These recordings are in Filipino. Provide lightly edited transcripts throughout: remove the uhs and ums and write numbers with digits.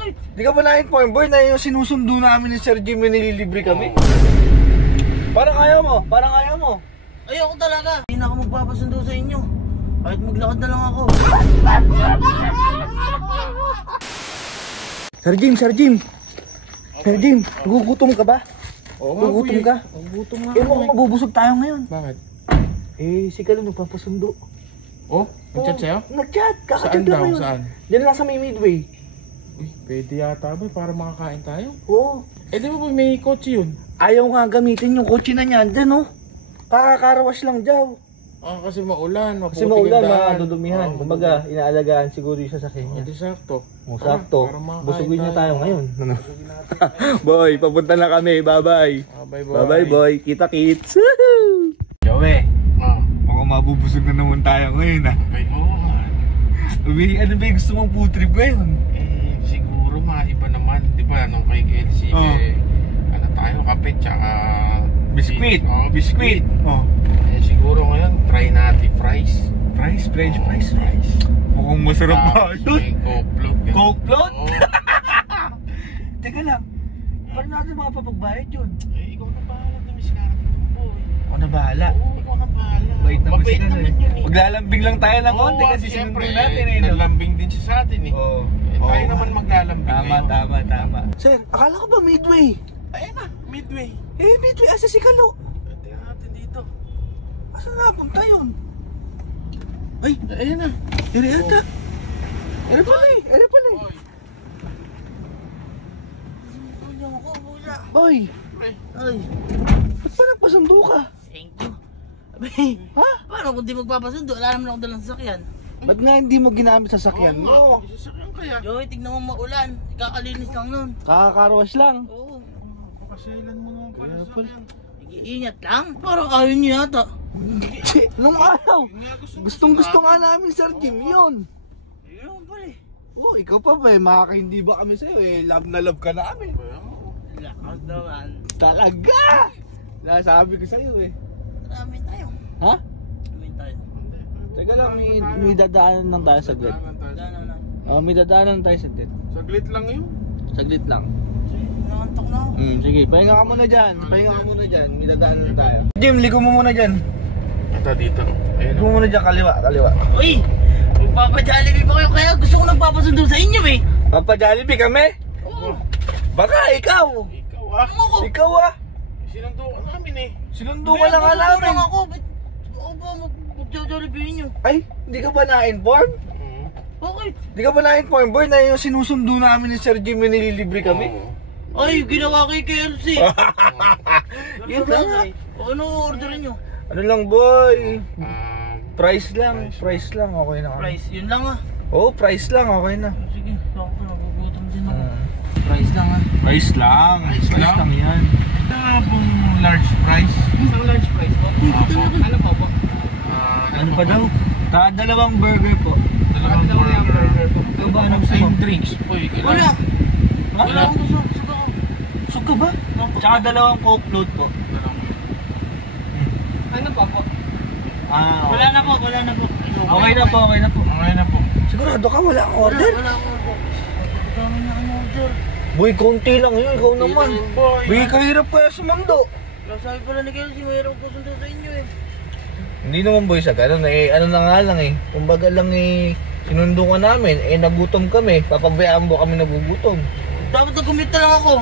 Bakit? Di ka ba na-inform, boy, na yung sinusundo namin ni Sir Jim yung nililibre kami? Parang ayaw mo, parang ayaw mo. Ayoko talaga. Hindi na ako magpapasundo sa inyo. Kahit maglakad na lang ako. Sir Jim, Sir Jim. Sir Jim, nagugutom ka ba? Oo, nagugutom ka? Nagugutom nga. Eh, mukhang mabubusog tayo ngayon. Bakit? Eh, si Kalo nagpapasundo. Oh, nag-chat sa'yo? Nag-chat, Saan kakachat daw? lang ngayon. Saan? Diyan lang sa may Midway. Uy, pwede yata ba para makakain tayo? Oo. Eh di ba may kotse yun? Ayaw nga gamitin yung kotse na niyan. Diyan, oh. Kakakarawas lang dyan. Ah, kasi maulan, Kasi maulan, madudumihan. Kumbaga, inaalagaan siguro yung sasakyan niya. Hindi sakto. Oh, sakto. Para makakain Busugin niya tayo ngayon. Busugin natin. Boy, papunta na kami. Bye-bye. Bye boy. Bye-bye, boy. Kita-kits. Joey, mukhang mabubusog na naman tayo ngayon, ah. Bye boy. Ano ba yung gusto mong food trip ngayon? Eh, siguro iba naman. Di ba, nung kay KLC, ano tayo, kape, tsaka... Biscuit. Oh, biscuit. Oh. Eh, siguro ngayon, try natin fries. Fries, French fries. Mukhang masarap pa yun. May Coke float. Coke float? Oo. Teka lang, paano natin makapapagbayad yun? Eh, ikaw na bahala na miskarte dun, boy. Ako na bahala. Oo, ikaw na bahala. Mabait naman Mabait sila, naman eh. yun eh. Maglalambing lang tayo ng Oo, konti kasi siyempre, sinundo natin eh. No? nalambing din siya sa atin eh. Oo. Eh, tayo naman maglalambing ngayon. Tama. Sir, akala ko ba Midway? Ayun na, Midway. Eh, Midway, asa si Kalo? Tingnan natin dito. Asa napunta yun? Ay, ayun na. Ere ata. Ere pala eh. Oy. Tulong ako, kuya. Oy, Ay, ba't pa nagpasundo ka? thank you. Abi, Ha? paano kung di magpapasundo? Wala naman ako dalang sasakyan. Ba't nga hindi mo ginamit sa sakyan Oo mo? nga, isasakyan kaya. Joey, tignan mo maulan. Ikakalinis lang nun. Kakakarawas lang. Oo. Pakasilan mo nga pala Kaya sa pala. sakyan. Iingat lang. Parang ayaw niyo yata. Nung araw, Nga, gustong-gusto nga namin, Sir Jim, yun. Ayun pala eh. Oh, ikaw pa ba eh, makaka-hindi ba kami sa'yo eh, love na love ka namin. Lakad naman. Talaga! Nasabi ko sa'yo eh. Marami tayo. Ha? Marami tayo. Teka lang, may dadaanan lang tayo saglit. Gano'n na. May dadaanan tayo saglit. Saglit lang yun. Saglit lang. Nangantok na ako. Sige, pahinga ka muna dyan. May dadaanan lang tayo. Jim, ligo mo muna dyan. Ito dito. Ayun Ligo mo muna dyan, kaliwa. Uy! Magpapajollibee pa kayo kaya gusto ko nagpapasundo sa inyo eh. Papa Jollibee kami? Oo. Baka ikaw. Ikaw ah. Ano ko? Ikaw ah. Sinundo ka namin eh. Sinundo ka lang namin. lang ako. Ba't ako ba magjollibee nyo? Ay, hindi ka ba na-inform? Bakit? Hindi ka ba na-inform, boy, na yung sinusundo namin ni Sir Jim yung nililibre kami? Ay, ginawa kay KLC. Yun lang ah. O ano orderin nyo? Ano lang, boy? Price lang, okay na kami. Price, yun lang ah. Oo, price lang, okay na. Sige, ako nagugutom din ako. Price lang ah. Price lang. Price lang yan. Ito nga pong large price. Isang large price po? Ano pa po? Ano pa daw? Dalawang burger po. Dalawang burger. Ikaw ba anong Same sumam? drinks po eh. Wala! Ha? Wala akong gusto. Suga ko. Sug ka ba? Tsaka dalawang coke float po. Ano pa po? Okay. Wala na po. Okay na po. Okay na po. Sigurado ka, wala kang order? Wala akong order. Dami na ang order. Boy, konti lang yun, ikaw naman. Boy. Boy, kahirap kaya sumundo. Sabi pala ni KLC, mayroon ko sundo sa inyo eh. Hindi naman boy sa ganun eh, ano na nga lang eh. Kumbaga lang eh, sinundo ka namin, eh nagutom kami. Papabayaan mo kami nagugutom. Dapat nag-commute na lang ako.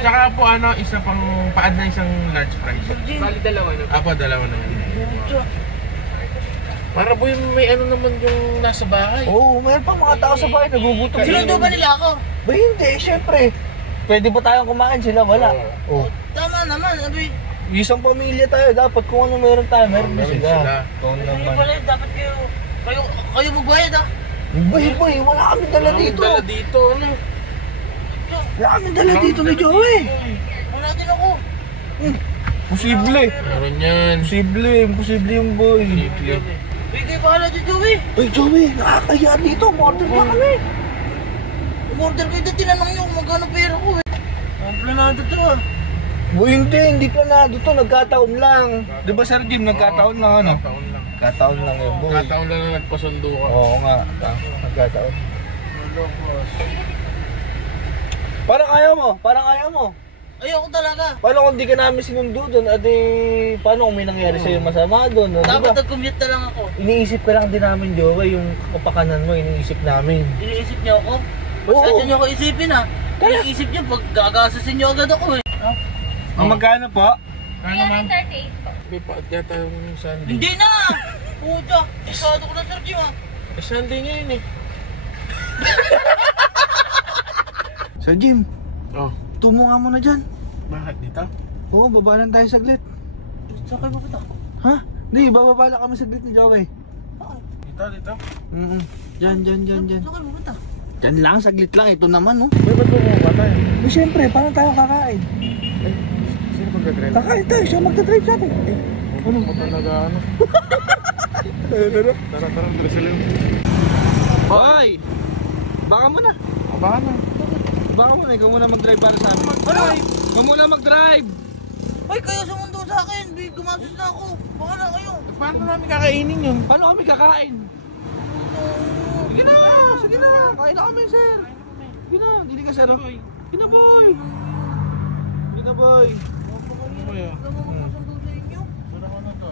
Tsaka po isa pang paad na isang large price. Bali dalawa na. Apo, dalawa naman. Para boy, may naman yung nasa bahay. Oo, mayroon pa mga tao sa bahay nagugutom. Sinundo ba nila ako? Ba hindi, syempre. Pwede ba tayong kumain sila? Wala. Oh. Tama naman, sabi. Isang pamilya tayo, dapat kung ano meron tayo, meron din meron sila. sila. Kung Sige naman. pala, dapat kayo magbayad ah. Boy, wala kami dala dito. Dala dito, ano? Wala kami dala dito ni Joey. Wala din ako. Posible. Meron yan. Imposible yung boy. Bigay bahala dyan, Joey. Uy, Joey, nakakaya dito. Order na kami. Umorder kayo dyan, tinanong nyo kung magkano pera ko eh. Ang planado to ah. Boy, hindi planado to. Nagkataon lang. Di ba Sir Jim, nagkataon lang ano? Taon lang. Nagkataon lang yun, boy. Kataon lang na nagpasundo ka. Oo nga, nagkataon. Malokos. ayaw mo? Parang ayaw mo? Ayoko talaga. Paano kung di ka namin sinundo doon? Adi, paano kung may nangyari sa'yo masama doon? No? Dapat Diba? nag-commute na lang ako. Iniisip ka lang din namin, Jowa, yung kapakanan mo, iniisip namin. Iniisip niyo ako? Oo. Basta niyo ako isipin ha. Kaya- Iniisip niyo pag gagasasin niyo agad ako eh. Ang magkano po? Ano naman? 338 po. May paat yata yung Sunday. Hindi na! Puta! Isado ko na Sir Jim ha. Eh, Sunday ngayon eh. Sir Jim, Oh, tumo nga muna dyan. bakit dito? Oo, baba lang tayo saglit. Saan kayo pupunta? Ha? Hindi, bababa lang kami saglit ni Jowa. Dito. Diyan. Saan kayo pupunta? Diyan lang, saglit lang. Ito naman, oh. May ba't bumaba tayo? Eh, siyempre, paano tayo kakain? Eh, sino magdadrive? Kakain tayo, siya magdadrive sa atin. Ano ko talaga ano? Tara, sila. Hoy! Baka mo na. Baka na. Baka mo na, ikaw muna mag-drive para sa amin. Mag-drive? Ikaw muna mag-drive! Ay, kayo sumundo sa akin. Gumasos na ako. Baka na kayo. Paano namin kakainin yun? Paano kami kakain? Sige na! Sige na! Kain na kami, sir! Sige na! Dili ka, sir. Sige na, boy! Sige na, boy! Ano kaya? Alam mo magpasundo sa inyo? Sura ko na to.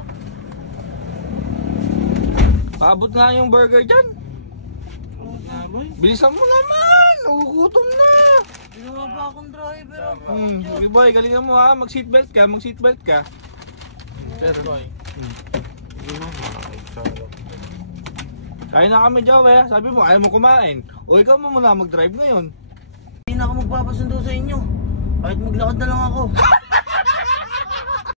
Paabot nga yung burger dyan. Boy? Bilisan mo naman! Nagugutom na! Ginawa pa akong driver. Sige, boy, galingan mo ha. Mag-seatbelt ka, mag-seatbelt ka. Pero boy. Hindi mo makakaitsarap. Kain na kami, Jowa. Sabi mo, ayaw mo kumain. O ikaw mo muna mag-drive ngayon. Hindi na ako magpapasundo sa inyo. Kahit maglakad na lang ako.